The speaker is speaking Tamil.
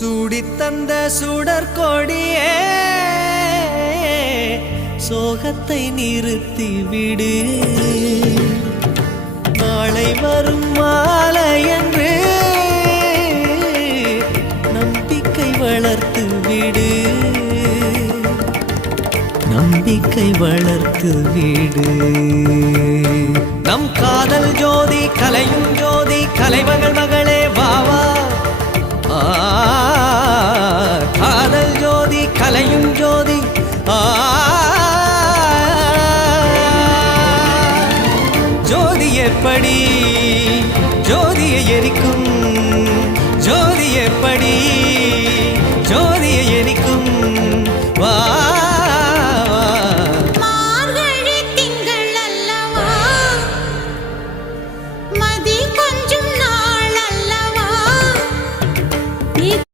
சூடித்தந்த சுடற்கொடியே சோகத்தை நிறுத்தி விடு. நாளை வரும் மாலை என்று நம்பிக்கை வளர்த்து விடு. நம்பிக்கை வளர்த்து விடு. நம் காதல் ஜோதி கலையும் ஜோதி கலைமகள் மகளே